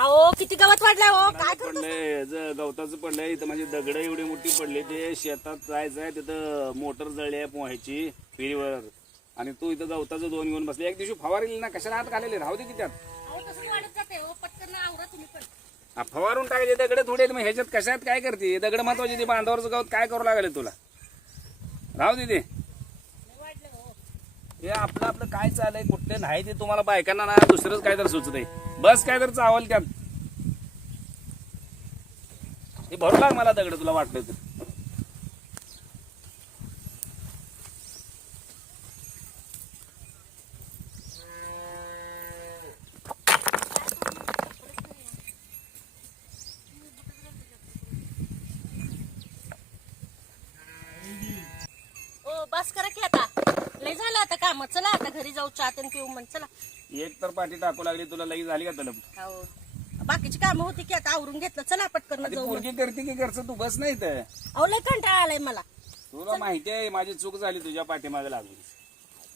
अहो किती गवत वाढलाय हो, काय पडलंय गवताचं पडलंय इथं म्हणजे दगड एवढी मोठी पडली ते शेतात जायचंय तिथं मोटर जळली आहे पोहायची फिरीवर आणि तू इथं गवताचं 2 घेऊन बसले. एक दिवशी फवारली ना कशाला हात घालेले राहू दे की त्यात फवारून टाकायचे दगड थोडे मग ह्याच्यात कशात काय करते दगड महत्वाचे ते बांधावरचं गवत काय करू लागले तुला राहू दे ते हे आपलं आपलं काय चाललंय कुठले नाही ते तुम्हाला बायकांना ना दुसरंच काय तर सुचत आहे बस काय तर चावल त्यात हे भरू लाग मला दगड तुला वाटलं तर बस करा की आता लय झालं आता काम. चला आता घरी जाऊ चहा तेन पिऊ मग चला. एक तर पाठी टाकू लागली तुला लई झाली का तलब हो. बाकीची कामं होती की आता आवरून घेतलं. चला पटकन आधी जाऊ. पोरगी करते की घरचं तू बस नाही तर अहो लय कंटाळा आलाय मला. तुला माहिती आहे माझी चूक झाली तुझ्या पाठीमागे लागली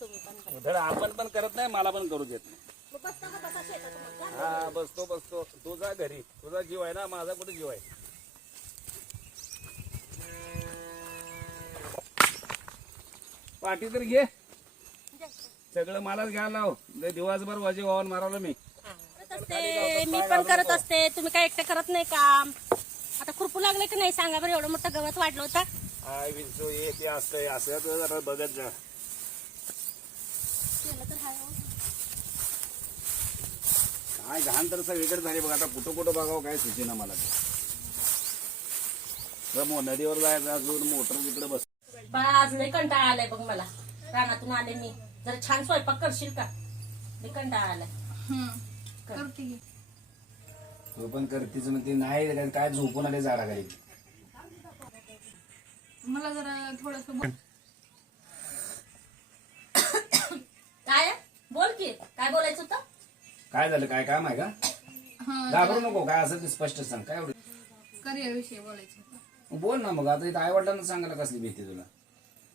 तुम्ही पण धड आपण पण करत नाही मला पण करू देत नाही. मग बसता का बसा शेतात मग? हा बसतो बसतो तुझा घरी तुझा जीव आहे ना माझा कुठे जीव आहे. पाठी तर घे सगळं मलाच घ्यायला लाव दिवसभर वाजे वाहन मारवलं मी करत असते मी पण करत असते. तुम्ही काय एकटं करत नाही काम. आता खुरपू लागले की नाही सांगा बरं. एवढं मोठं गवत वाढलं होतं. हाय विंचो हे ते असतंय असं तर जरा बघत जा. केलं तर हाय हो. काय घाण तर सगळीकडे झाली बघ आता कुठं कुठं बघावं काय सुचेना मला नदीवर जायचं अजून मोटर तिकडे बस. बाळा आज लय कंटाळा आलाय बघ मला. रानातून आले मी. जरा छान स्वयंपाक करशील का? लय कंटाळा आलाय. करते की. तू पण करतीच म्हणते नाही काय झोपून आले झाडाखाली. मला जरा थोडस काय बोल की काय बोलायचं होतं. काय झालं काय काम आहे का घाबरू नको काय असं ते स्पष्ट सांग काय एवढं करिअर विषयी बोलायचं होतं. बोल ना मग आता इथं आई वडिलांना सांगायला कसली भीती तुला.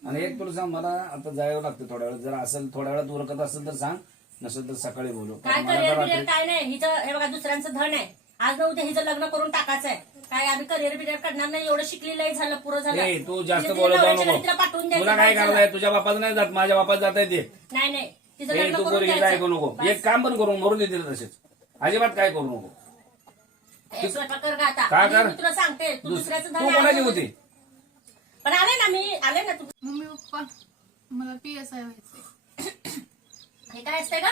आणि एक तुला सांग मला आता जायला लागतं थोड्या वेळ जर असेल थोड्या वेळात उरकत असेल तर सांग नसेल तर सकाळी बोलू. काय करिअर बिरियर काय नाही. हिचं हे बघा दुसऱ्यांचं धन आहे. आज न उद्या हिचं लग्न करून टाकायचंय. काय आम्ही करिअर बिरियर करणार नाही. एवढं शिकलेलं झालं पुरं झालं. ए, तू जास्त तिला बोलत जाऊ नवऱ्याच्या नको. घरी तिला पाठवून द्यायचं. तुला काय करायचंय तुझ्या बापाचं नाही जात माझ्या बापाचं जात आहे ते. नाही नाही तिचं ए, लग्न तू करून पोरगीचं ऐकू नको द्यायचं. एक काम पण करू मरून देतील तसेच अजिबात काय करू नको. ए, स्वयंपाक कर का आता. काय आणि कर? मी तुला सांगते तू दुसऱ्याचं तू धन कोणाची आहे. होती पण आले ना मी आले ना तू. मम्मी पप्पा मला PSI व्हायचंय. हे काय असतंय का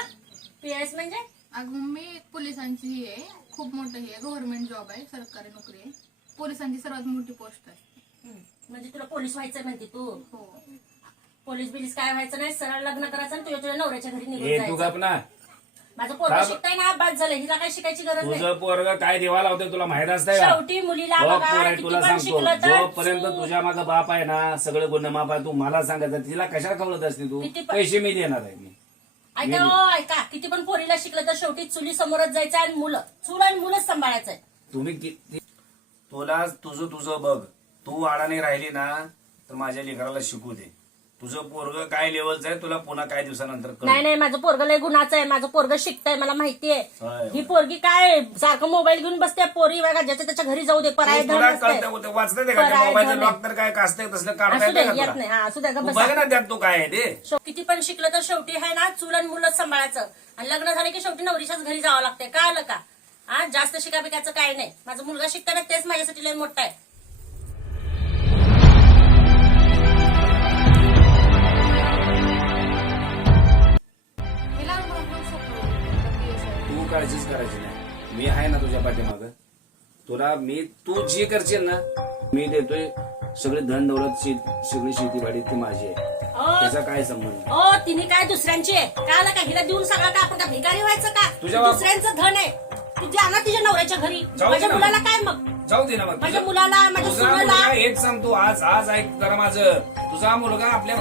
PIS म्हणजे. अगं मम्मी पोलिसांची ही आहे. खूप मोठं हे गव्हर्नमेंट जॉब आहे. सरकारी नोकरी आहे. पोलिसांची सर्वात मोठी पोस्ट आहे. म्हणजे तुला पोलीस व्हायचंय म्हणते तू. हो. पोलीस बिलीस काय व्हायचं नाही. सरळ लग्न करायचं आणि तुझ्या नवऱ्याच्या घरी निघून हे तू जायचं. गप ना माझं पोरग शिकताय ना बाद झालं. हिला काय शिकायची गरज नाही. तुझं पोरग काय देवा लावतोय तुला माहित असतंय का शेवटी मुलीला बघा किती तुला पण सांगतो शिकलं तर जोपर्यंत तुझ्या मागं बाप आहे ना सगळं गुन्हा माप आहे तू मला सांगायचं तिला कशाला खवलत असते तू किती पण- पैसे मी देणार आहे मी ऐका हो ऐका किती पण पोरीला शिकलं तर शेवटी चुली समोरच जायचं आणि मुलं चूल आणि मुलंच सांभाळायचंय. तुम्ही तुला तुझं बघ तू आडाने राहिली ना तर माझ्या लेकराला शिकू दे. तुझं पोरग काय लेवलचं आहे तुला पुन्हा काही दिवसानंतर कळेल. नाही नाही माझं पोरग लय गुणाचं आहे. माझं पोरग शिकतंय मला माहितीये. होय. ही पोरगी काय सारखं मोबाईल घेऊन बसते. पोरी बघा ज्याच्या त्याच्या घरी जाऊ दे. पराय धन तुला नसतंय. वाचता ते का पराय मोबाईलचं धन लॉक तर काय काचतंय तसलं काढता असू दे येतं का येत तुला? नाही. हा असू द्या तू बसा. बघ ना त्यात तू काय आहे ते किती पण शिकलं तर शेवटी आहे ना चूल आणि मुलंच सांभाळायचं. आणि लग्न झालं की शेवटी नवरीच्याच घरी जावं लागतंय. काय आलं का हा जास्त शिकाबिकाचं काय नाही. माझा मुलगा शिकताना तेच माझ्यासाठी लय मोठा आहे. हे लहान मुलांना पण सोपं होतं. PSI. तू काळजीच करायची नाही मी आहे ना तुझ्या पाठीमागं तुला मी तू जी करशील ना मी देतोय सगळे धन दौलत सगळी शेतीवाडी ती माझी आहे. त्याचा काय संबंध ओ तिने काय दुसऱ्यांची आहे. काय आलं का हिला देऊन सगळं का आपण का भिकारी व्हायचं का. तुझ्या बाप- दुसऱ्यांचं धन आहे. ती आणा तिच्या नवऱ्याच्या घरी. जाऊ दे माझ्या ना. मुलाला काय मग जाऊ दे ना मग. माझ्या मुलाला माझ्या तुझा सुनेला मुलगा एक सांगतो, आज ऐक जरा माझं, तुझा मुलगा आपल्या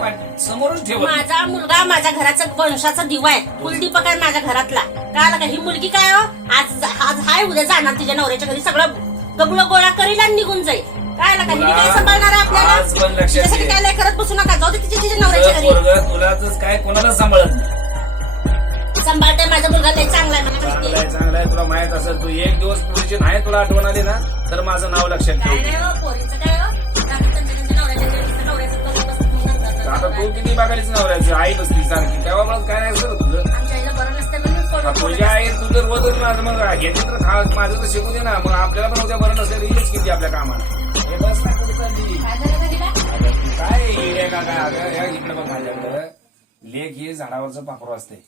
समोरच ठेवत. माझा मुलगा माझ्या घराचा वंशाचा दिवा आहे, कुलदीपक आहे माझ्या घरातला. काय का ही मुलगी काय हो आज हाय उद्या जाणार तिच्या नवऱ्याच्या घरी, सगळं गबळ गोळा करील आणि निघून जाईल. काय का हिने काय सांभाळणार आहे आज पण आपल्याला? लक्षात तिच्यासाठी घे. काय लय करत बसू नका, जाऊ दे तिच्या नवऱ्याच्या घरी. पोरगं तुलाच काय कोणाला सांभाळत नाही. सांभाळते माझा मुलगा लय चांगला आहे मला माहिती आहे. चांगलाय तुला माहित असेल. तू एक दिवस पुढची नाही तुला आठवण आली ना तर माझं नाव लक्षात काय ठेव. नाही हो पोरीचं काय हो त्यांच्या नवऱ्याच्या घरी नवऱ्याचं बघत बसत मग नंतर आता तू किती बघायलीच नवऱ्याची आई नसती सारखी, तेव्हा मला काय नाही असं तुझं. आमच्या आईला बरं नसतं म्हणून आता सोडून तुझ्या आई तू तर रोजच माझं मग हे तर माझं तर शिकू दे ना. मग आपल्याला पण उद्या बरं नसेल रीच किती आपल्या कामाला. हे बस ना कुठं चालली. काय झालं घरीला? काय येडे का काय अगं या इकडे बघ माझ्याकडं. लेख हे झाडावरचं पाखरू असते.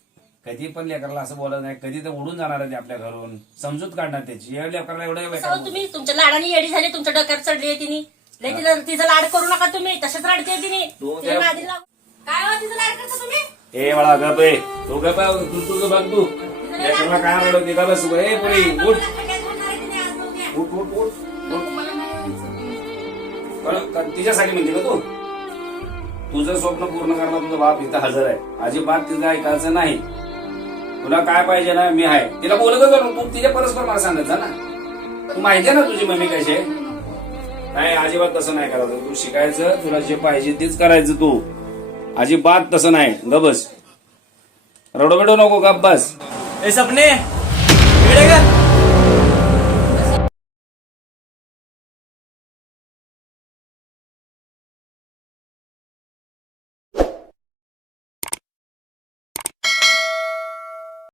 कधी पण लेकराला असं बोलत नाही, कधी तर उडून जाणार आहे ते आपल्या घरून. समजूत काढणार त्याची. या लेकराला एवढं कसं हो तुम्ही तुमच्या लाडाने येडी झाली, तुमच्या डोक्यात चढली आहे तिने. लय तिचा लाड करू नका तुम्ही, तशाच लाडते तिने. तू तिने माझी लाड- काय हो तिचा लाड करता तुम्ही? ए बाळा गप आहे तू गप आहे. तू बघ तू लेकराला काय रडत निघा बस. ए पुरी उठ उठ उठ उठ नको, मला नाही यायचं. बरं, तिच्यासाठी म्हणते का तू? तुझं स्वप्न पूर्ण करणार तुझा बाप इथं हजर आहे. अजिबात तिचं ऐकायचं नाही. तुला काय पाहिजे ना मी आहे. तिला बोलतच जाऊ तू तिच्या परस्पर मला सांगायचं ना. तू माहिती आहे ना तुझी मम्मी कशी आहे. नाही अजिबात तसं नाही करायचं. तू शिकायचं, तुला जे पाहिजे तेच करायचं. तू अजिबात तसं नाही. ग बस रडो बिडो नको गप बस. ए सपने इकडे का